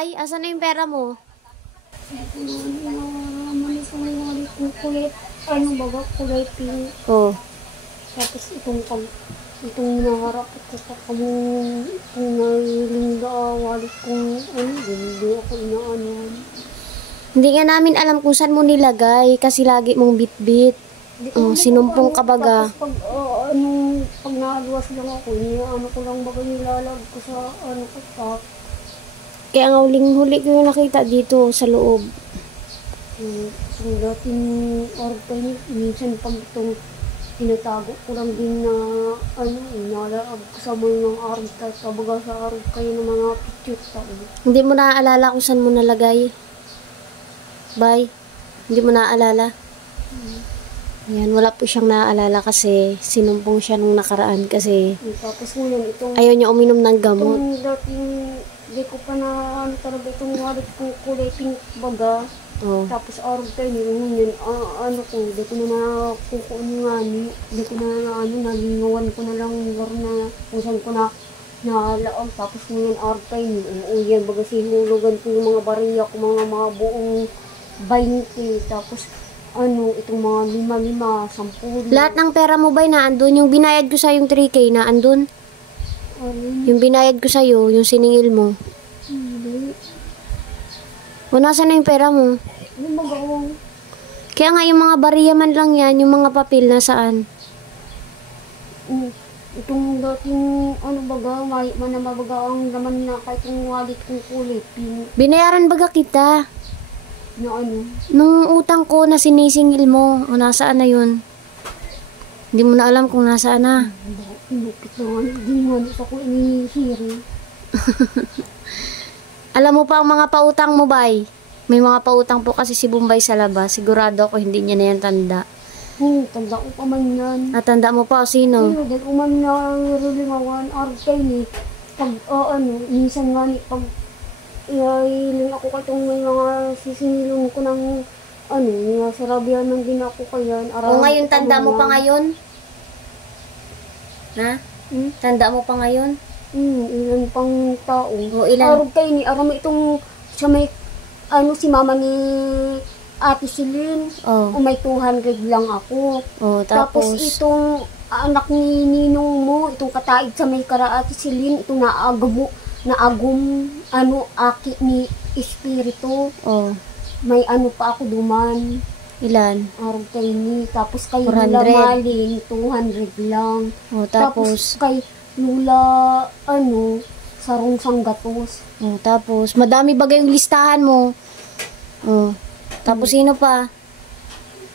Bay? Asan na yung pera mo? Kulit, ano baga, kulay pink. Oh. Tapos itong naharap at sa kamong itong nailinda, walit kong, hindi ako inaanuhan. Hindi nga namin alam kung saan mo nilagay kasi lagi mong bit-bit. Oh, sinumpong ka baga. Tapos pag naaluwas lang ako, ko lang baga nilalag ko sa, ko sa. Kaya nga huling-huli ko yung nakita dito sa loob. Yung dating organ, minsan pag itong tinatago ko lang din na, inalarag ko sa mga araw tayo, kabaga sa araw kayo ng mga picture tayo. Hindi mo naaalala kung saan mo nalagay? Bay? Hindi mo naaalala? Yan, wala po siyang naaalala kasi sinumpong siya nung nakaraan kasi Tapos ngayon, ayaw niya uminom ng gamot. itong dating, di ko pa na, talaga itong walit kong kulay pink baga. Oh. Tapos araw tayo ngayon, di ko na di ko na nalingawan ko na lang na kung saan ko na nalaang. Tapos ngayon araw tayo, yan baga sinulugan ko yung mga bariya ko, mga buong 20. Tapos itong mga 5, 10. Lahat ng pera mo ba na andun? Yung binayad ko sa yung 3K na andun? Yung binayad ko sa yung siningil mo. Hindi. O nasaan na yung pera mo? Ano magawang? Kaya nga yung mga bariya man lang yan, yung mga papel nasaan? Itong dating baga, may manamabaga ang laman na kahit yung wallet kong kulit. Binayaran baga kita? Na Nung utang ko na sinisingil mo, o nasaan na yun? Hindi mo na alam kung nasaan na. Inupit na hindi nga sa ko inisiri. Alam mo pa ang mga pautang mo, Bay? May mga pautang po kasi si Bombay sa labas. Sigurado ako hindi niya na yan tanda. Tanda ko pa man yan. Natanda mo pa o sino? Dahil ko man na rilingawan, artay ni, pag minsan nga ni, pag iling ako katong may mga sisingilong ko ng sarabihan ng din ako kayan. O ngayon, tanda mo pa ngayon? Ha? Tanda mo pa ngayon? Ilan pang tao. O ilan? Arog kayo ni, aram itong siya may, si mama ni Ate Celine. Oh. May 200 lang ako. Oh, Tapos itong anak ni Ninong mo, itong kataid sa may kara Ate Celine, itong naagum, aki ni Espiritu. Oh. May pa ako duman. Ilan? Arog kayo ni. Tapos kay 400. Lula Maling, 200 lang. Oh, tapos kay Lula, Sarong Sanggatos. oh, tapos madami bagay yung listahan mo. Oh. Tapos sino pa?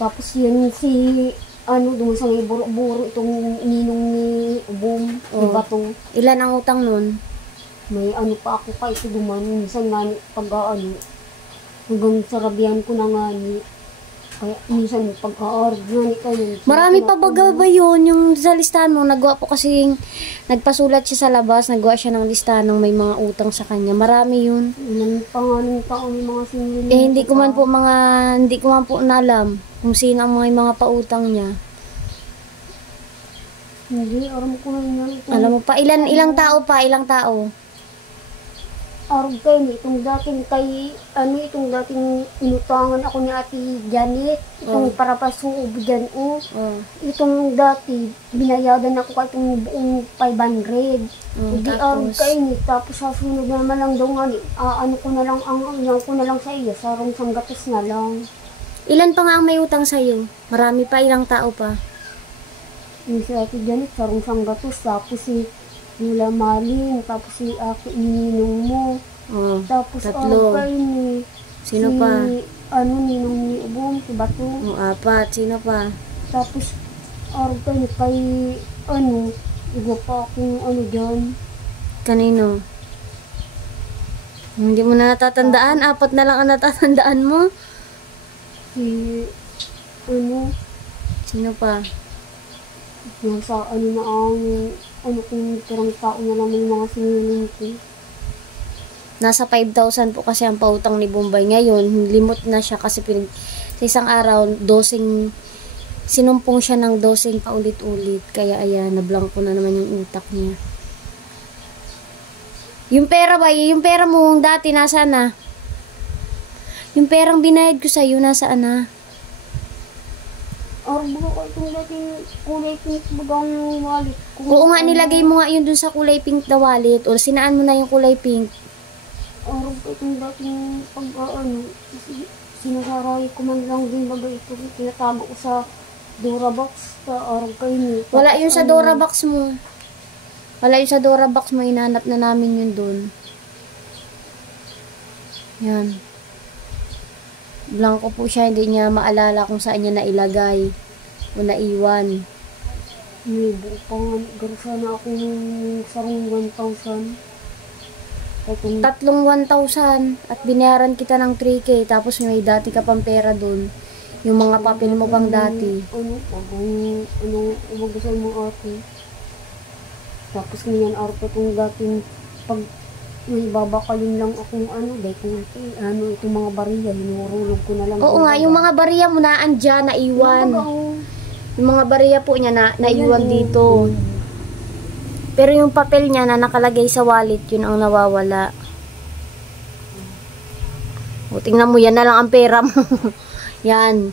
Tapos yun si, doon sa may buro-buro, itong ninong ni Ubom, ni Bato. Ilan ang utang nun? May pa ako pa ito duman. Minsan nga, pag hanggang sarabihan ko na nga ni, kaya minsan pag-aarag nga ni kayo. Marami pa baga ba yun? Yung sa listahan mo, nagwa po kasi nagpasulat siya sa labas, nagwa siya ng listahan ng may mga utang sa kanya. Marami yun. Ilang pangalan pa ang mga singilin. Hindi ko man po nalam kung sino ang mga pautang niya. Hindi, aram ko na yan. Alam mo pa, ilang tao pa, ilang tao? Arog kayo ni, itong dating inutangan ako ni Ate Janet, itong para pasuob dyan, itong dati, binayadan ako ka itong buong 500. Hindi arog kayo ni, tapos sa sunod naman lang daw nga ni, ko na lang sa iyo, sarong sanggatos na lang. Ilan pa nga ang may utang sa'yo? Marami pa, ilang tao pa? Yung si Ate Janet, sarong sanggatos, tapos si Lula Maling, tapos si Aki Ninong mo. Oh, tapos tatlo. Kayo ni, sino pa? Ninong ni Ubong, si Bato. Oh, 4. Sino pa? Tapos, kayo ni kay, iba pa akong dyan. Kanino? Hindi mo na natatandaan? 4 na lang ang natatandaan mo? Si, sino pa? nasa na kung tirang tao na lang yung mga sinilin ko. Nasa 5,000 po kasi ang pautang ni Bombay. Ngayon, limot na siya kasi sa isang araw, sinumpong siya ng 12 paulit-ulit. Kaya ayan, nablangko na naman yung utak niya. Yung pera ba, yung pera mo dati nasaan na? Yung perang binayad ko sa'yo, nasaan na? Baga ko itong dating kulay pink bagang wallet. Oo nga, nilagay mo nga yun dun sa kulay pink na wallet. O sinaan mo na yung kulay pink? Araw ko itong dating sinasaray ko man lang din baga ito. Tinatago ko sa Durabox sa araw kayo niyo. Wala yun sa Durabox mo. Wala yun sa Durabox mo, inanap na namin yun dun. Yan. Blanco po siya, hindi niya maalala kung saan niya nailagay o naiwan. May buo pa nga, garasa na ako ng sarong 1,000. Tatlong 1,000 at binayaran kita ng 3K tapos may dati ka pang pera dun. Yung mga papel mo pang dati. Umagasal mo ate. Tapos ngayon, araw itong dating pag may babakalin lang akong dahil kung itong mga bariya, hinurulog ko na lang. Oo nga, yung mga bariya mo na andyan, naiwan. Yung mga bariya po niya naiwan dito. Pero yung papel niya na nakalagay sa wallet, yun ang nawawala. O, tingnan mo, yan na lang ang pera mo. Yan.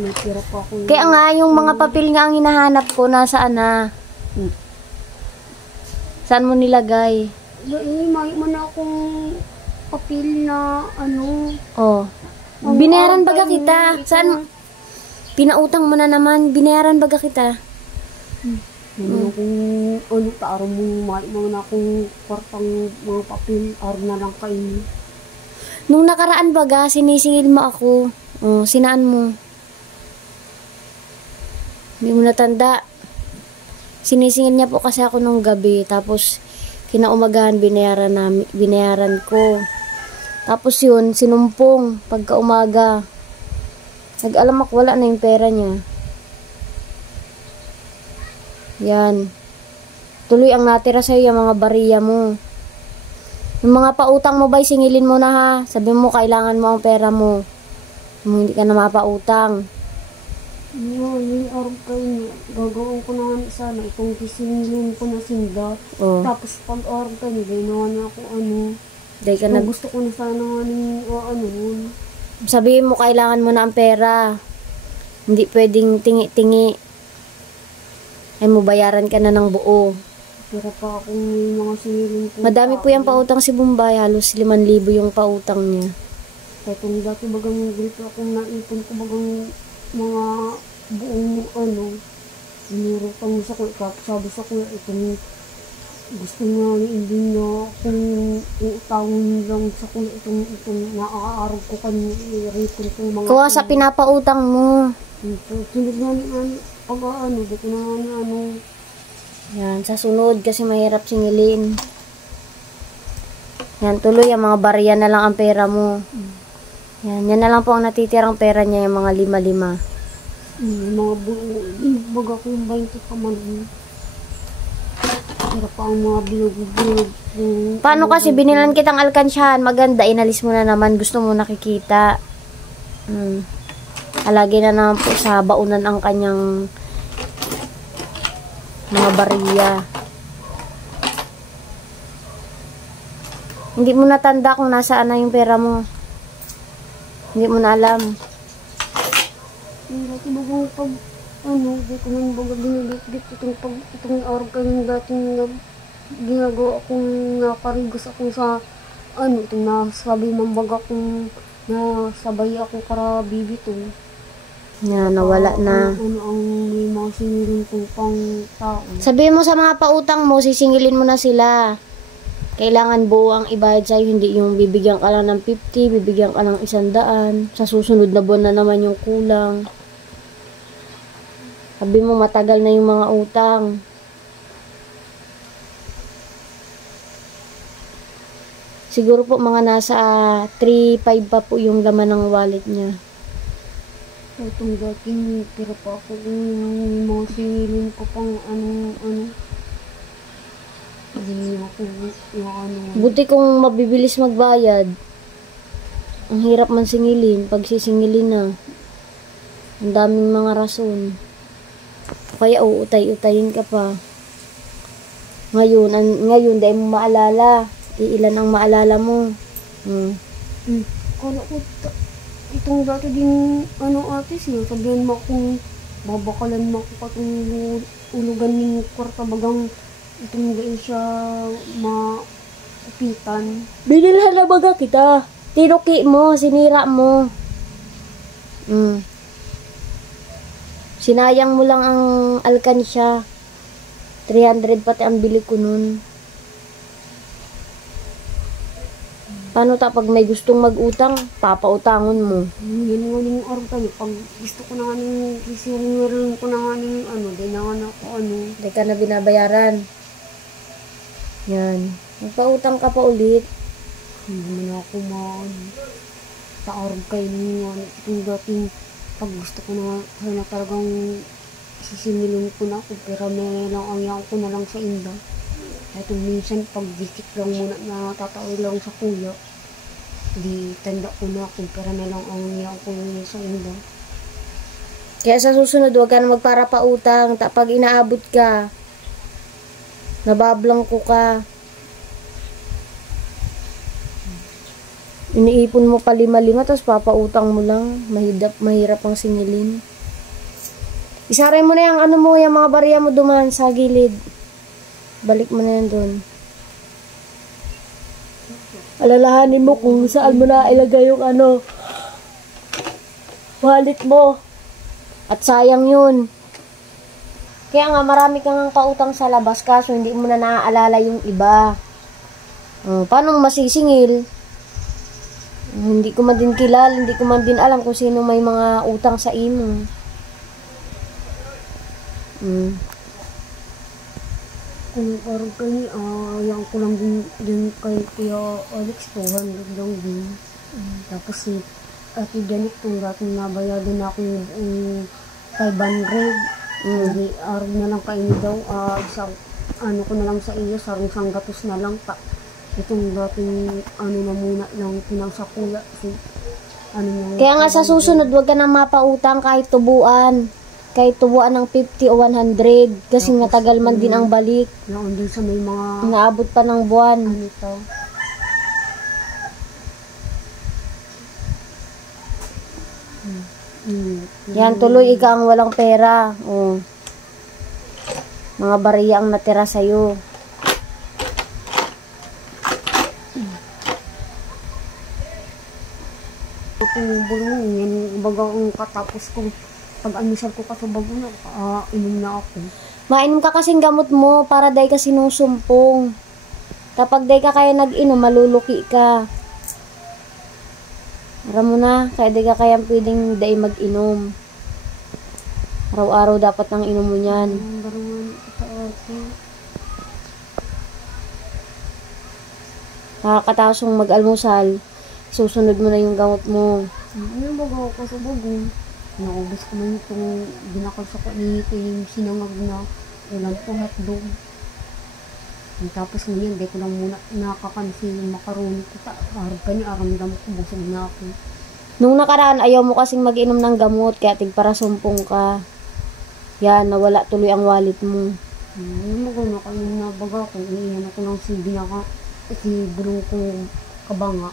May pera pa ako. Kaya nga, yung mga papel nga ang hinahanap ko, nasaan na? Saan mo nilagay? May man akong papel na Oh. Binayaran baga kita? Saan? Pinautang mo na naman. Binayaran baga kita? Taro mo, mga na akong kwartang mga papel, aro na lang kayo. Nung nakaraan baga, sinisingil mo ako. Oh, sinaan mo? Hindi mo natanda. Sinisingil niya po kasi ako nung gabi. Tapos, kinaumagahan, binayaran ko. Tapos yun, sinumpong pagka umaga. Nag-alam ako, wala na yung pera niya. Yan. Tuloy ang natira sa'yo yung mga bariya mo. Yung mga pautang mo ba, singilin mo na ha. Sabi mo, kailangan mo ang pera mo. Hindi ka na mapautang. Yung araw kayo, gagawin ko na sana itong kisingilin ko na sinda. Oh. Tapos pag araw kayo, ginawa na ako Dahil ka na, gusto ko na sana sabihin mo, kailangan mo na ang pera. Hindi pwedeng tingi-tingi. Ay mo, bayaran ka na ng buo. Pero pa akong mga singilin ko. Madami po yung pautang si Bombay. Halos 5,000 yung pautang niya. Kaya kung dati bagang dito akong naipon ko bagang mga buong inurutang mo sa kuya. Sabi sa kuya, itong gusto niya, hindi niya kung utangin lang sa kuya, itong naaarog ko kanya, i-repon ko mga. Kuha sa pinapautang mo. Sunod nga ni pag di ko na Yan, sa sunod kasi mahirap singilin. Yan, tuloy ang mga barya na lang ang pera mo. Yan na lang po ang natitirang pera niya, yung mga 5,500. Mga baga ko yung 20 pa man. Pero pa ang mga bilog. Paano kasi binilan kitang alkansyahan, maganda, inalis mo na naman, gusto mo nakikita. Alagi na naman po sa baunan ang kanyang mga bariya. Hindi mo natanda kung nasaan na yung pera mo. Hindi mo na alam. Dati bagang pag di ko man baga binibit itong araw kayong dating ginagawa akong nakarigos ako sa itong nasabi man baga kung nasabay ako para bibito. Nawala na. Ang may mga singilin kong pang tao. Sabihin mo sa mga pautang mo, sisingilin mo na sila. Kailangan buo ang ibayad sa'yo, hindi yung bibigyan ka lang ng 50, bibigyan ka ng 100. Sa susunod na buwan na naman yung kulang. Sabi mo matagal na yung mga utang. Siguro po mga nasa 3,500 pa po yung laman ng wallet niya. Itong dating pero pa ako yung mga singilin ko pang hindi ako yung Buti kung mabibilis magbayad. Ang hirap man singilin, pag sisingilin na. Ang daming mga rason. Kaya uutay-utayin ka pa. Ngayon, dahil mo maalala. Ilan ang maalala mo. Kala ko, itong dati din, ate, sabihin mo kung babakalan mo ako katong ulugan ng kwarta bagang itong gain siya maupitan. Binilhan na baga kita. Tinuki mo, sinira mo. Sinayang mo lang ang alkansya. 300 pati ang bili ko nun. Paano pag may gustong mag-utang, papautangon mo? Yan nga ning tayo. Pag gusto ko na nga ning isiringirin ko na nga ning di na nga ako Hindi ka na binabayaran. Yan. Magpautang ka pa ulit. Hindi na ako sa araw kayo nga. Itong dating pag gusto ko na sana talagang sisimilin ko na ako. Pero may lang ang yan ko na lang sa inda. At minsan pag visit lang muna na tatawid lang sa kuya, di tanda ko na kung pera na lang ang yan ko sa inda. Kaya sa susunod, huwag ka na magpara pa utang. Pag inaabot ka, nabablangko ka. Iniipon mo pa 5-5, tapos papautang mo lang. Mahirap ang singilin. Isaray mo na yung yung mga bariya mo duman sa gilid. Balik mo na yan doon. Alalahanin mo kung saan mo na ilagay yung wallet mo. At sayang yun. Kaya nga marami kang pautang sa labas kaso hindi mo na naaalala yung iba. Paano masisingil? Hindi ko man din kilala, hindi ko man din alam kung sino may mga utang sa imo. Kung araw kayo, yan ko lang din kay Kuya Alex, 200 lang din. Tapos si Ate Janet, kung dating nabayadan ako yung 500, hindi araw na lang kayo daw, ko na lang sa iyo, sarong sanggatos na lang, itong dating na muna lang pinang sa kuya. Kaya nga sa susunod, wag ka na mapautang kahit tubuan. Kahit tubuan ng 50 o 100 kasi matagal man din ang balik. Noon din sa may mga naabot pa ng buwan. Yan, tuloy ika ang walang pera. Mga bariya ang natira sa'yo. Kung bulong, yan baga ang katapos kong pag-amisal ko ka sa bago na, inom na ako. Mainom ka kasing gamot mo para day ka sinusumpong. Kapag day ka kaya nag-inom, maluluki ka. Aram mo na, kaya day ka kaya pwedeng day mag-inom. Araw-araw dapat nang inom mo yan. Nakakataos mong mag-almusal, susunod mo na yung gamot mo. Ano baga ako sa bago? Naubos ko man itong binakal sa kanito yung sinangag na ulang po hotdog. Tapos ngayon, di ko lang muna nakakansi yung makaroni ko. Arap ka niya, aramdam ko, busog na ako. Nung nakaraan, ayaw mo kasing mag-inom ng gamot, kaya tigparasumpong ka. Yan, nawala tuloy ang wallet mo. Magano kayo na baga kung iniinan ako ng si bulong kong kabanga.